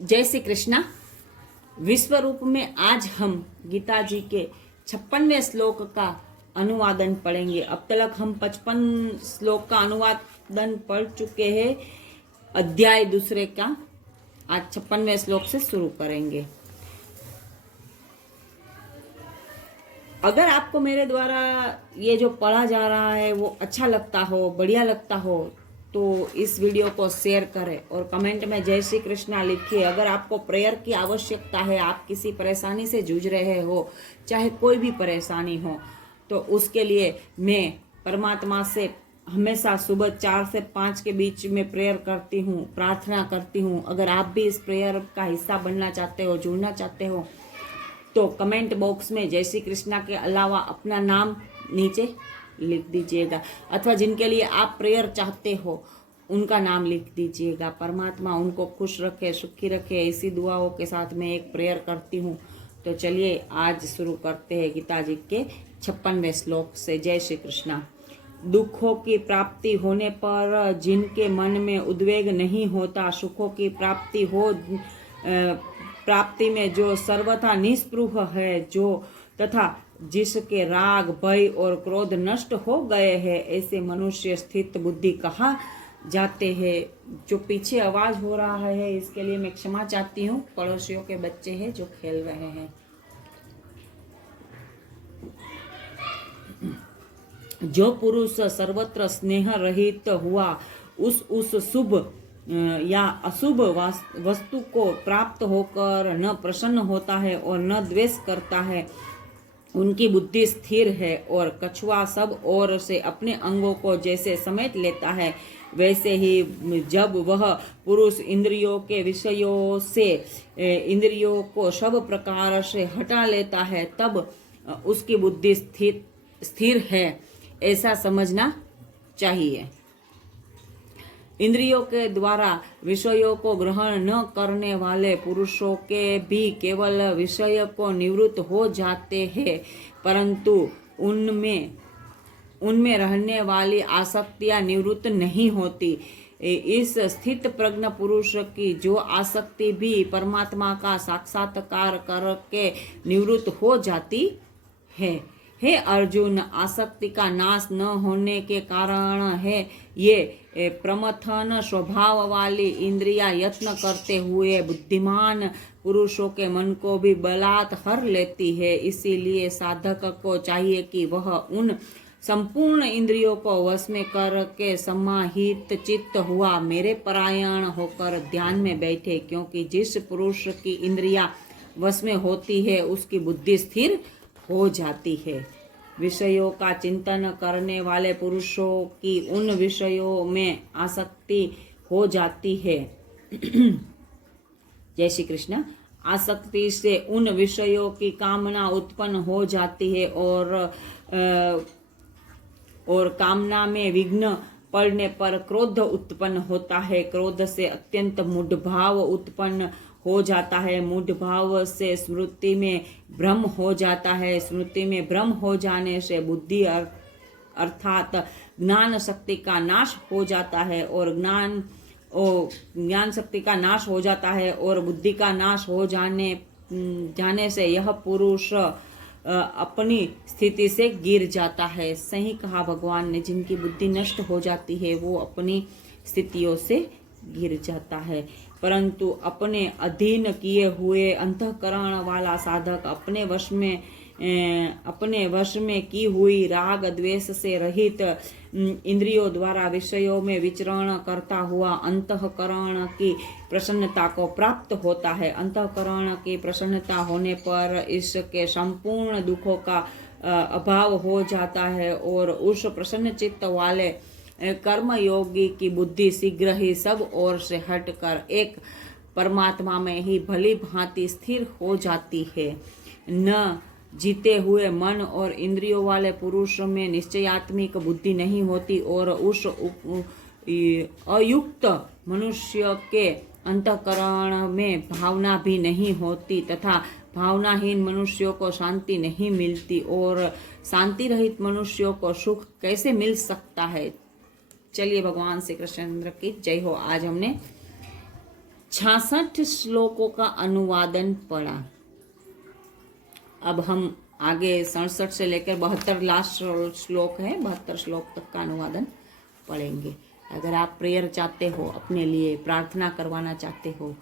जय श्री कृष्णा। विश्व रूप में आज हम गीता जी के 56वें श्लोक का अनुवादन पढ़ेंगे। अब तक हम 55 श्लोक का अनुवादन पढ़ चुके हैं। अध्याय दूसरे का आज 56वें श्लोक से शुरू करेंगे। अगर आपको मेरे द्वारा ये जो पढ़ा जा रहा है वो अच्छा लगता हो, बढ़िया लगता हो, तो इस वीडियो को शेयर करें और कमेंट में जय श्री कृष्णा लिखिए। अगर आपको प्रेयर की आवश्यकता है, आप किसी परेशानी से जूझ रहे हो, चाहे कोई भी परेशानी हो, तो उसके लिए मैं परमात्मा से हमेशा सुबह 4 से 5 के बीच में प्रेयर करती हूँ, प्रार्थना करती हूँ। अगर आप भी इस प्रेयर का हिस्सा बनना चाहते हो, जुड़ना चाहते हो, तो कमेंट बॉक्स में जय श्री कृष्णा के अलावा अपना नाम नीचे लिख दीजिएगा, अथवा जिनके लिए आप प्रेयर चाहते हो उनका नाम लिख दीजिएगा। परमात्मा उनको खुश रखे, सुखी रखे, इसी दुआओं के साथ मैं एक प्रेयर करती हूँ। तो चलिए आज शुरू करते हैं गीता जी के 56वें श्लोक से। जय श्री कृष्णा। दुखों की प्राप्ति होने पर जिनके मन में उद्वेग नहीं होता, सुखों की प्राप्ति में जो सर्वथा निस्पृह है, जो तथा जिसके राग, भय और क्रोध नष्ट हो गए हैं, ऐसे मनुष्य स्थित बुद्धि कहा जाते हैं। जो पीछे आवाज हो रहा है इसके लिए मैं क्षमा चाहती हूँ। पड़ोसियों के बच्चे हैं जो खेल रहे हैं। जो पुरुष सर्वत्र स्नेह रहित हुआ उस शुभ या अशुभ वस्तु को प्राप्त होकर न प्रसन्न होता है और न द्वेष करता है, उनकी बुद्धि स्थिर है। और कछुआ सब ओर से अपने अंगों को जैसे समेट लेता है, वैसे ही जब वह पुरुष इंद्रियों के विषयों से इंद्रियों को सब प्रकार से हटा लेता है, तब उसकी बुद्धि स्थिर है, ऐसा समझना चाहिए। इंद्रियों के द्वारा विषयों को ग्रहण न करने वाले पुरुषों के भी केवल विषय को निवृत्त हो जाते हैं, परंतु उनमें रहने वाली आसक्तियां निवृत्त नहीं होती। इस स्थित प्रज्ञ पुरुष की जो आसक्ति भी परमात्मा का साक्षात्कार करके निवृत्त हो जाती है। हे अर्जुन, आसक्ति का नाश न होने के कारण है ये प्रमथन स्वभाव वाली इंद्रियां यत्न करते हुए बुद्धिमान पुरुषों के मन को भी बलात् हर लेती है। इसीलिए साधक को चाहिए कि वह उन संपूर्ण इंद्रियों को वश में करके समाहित चित्त हुआ मेरे परायण होकर ध्यान में बैठे, क्योंकि जिस पुरुष की इंद्रियां वश में होती है उसकी बुद्धि स्थिर हो जाती है। विषयों का चिंतन करने वाले पुरुषों की उन विषयों में आसक्ति हो जाती है। जय श्री कृष्ण। आसक्ति से उन विषयों की कामना उत्पन्न हो जाती है और कामना में विघ्न पड़ने पर क्रोध उत्पन्न होता है। क्रोध से अत्यंत मूढ़ भाव उत्पन्न हो जाता है। मूढ़ भाव से स्मृति में भ्रम हो जाता है। स्मृति में भ्रम हो जाने से बुद्धि अर्थात ज्ञान शक्ति का नाश हो जाता है और ज्ञान शक्ति का नाश हो जाता है और बुद्धि का नाश हो जाने से यह पुरुष अपनी स्थिति से गिर जाता है। सही कहा भगवान ने, जिनकी बुद्धि नष्ट हो जाती है वो अपनी स्थितियों से गिर जाता है। परंतु अपने अधीन किए हुए अंतःकरण वाला साधक अपने वश में की हुई राग द्वेष से रहित इंद्रियों द्वारा विषयों में विचरण करता हुआ अंतःकरण की प्रसन्नता को प्राप्त होता है। अंतःकरण की प्रसन्नता होने पर इसके संपूर्ण दुखों का अभाव हो जाता है और उस प्रसन्न चित्त वाले कर्म योगी की बुद्धि शीघ्र ही सब ओर से हटकर एक परमात्मा में ही भली भांति स्थिर हो जाती है। न जीते हुए मन और इंद्रियों वाले पुरुष में निश्चयात्मिक बुद्धि नहीं होती और उस अयुक्त मनुष्य के अंतःकरण में भावना भी नहीं होती तथा भावनाहीन मनुष्यों को शांति नहीं मिलती। और शांति रहित मनुष्यों को सुख कैसे मिल सकता है। चलिए भगवान श्री कृष्ण की जय हो। आज हमने 66 श्लोकों का अनुवादन पढ़ा। अब हम आगे 67 से लेकर 72 लास्ट श्लोक है, 72 श्लोक तक का अनुवादन पढ़ेंगे। अगर आप प्रेयर चाहते हो, अपने लिए प्रार्थना करवाना चाहते हो,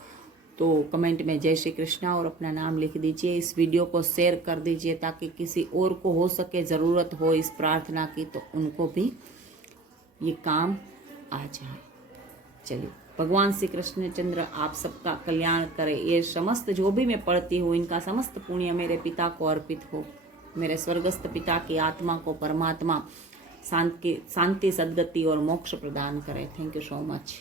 तो कमेंट में जय श्री कृष्णा और अपना नाम लिख दीजिए। इस वीडियो को शेयर कर दीजिए ताकि किसी और को हो सके, ज़रूरत हो इस प्रार्थना की, तो उनको भी ये काम आ जाए। चलिए, भगवान श्री कृष्ण चंद्र आप सबका कल्याण करे। ये समस्त जो भी मैं पढ़ती हूँ, इनका समस्त पुण्य मेरे पिता को अर्पित हो। मेरे स्वर्गस्थ पिता की आत्मा को परमात्मा शांति, सद्गति और मोक्ष प्रदान करे। Thank you so much.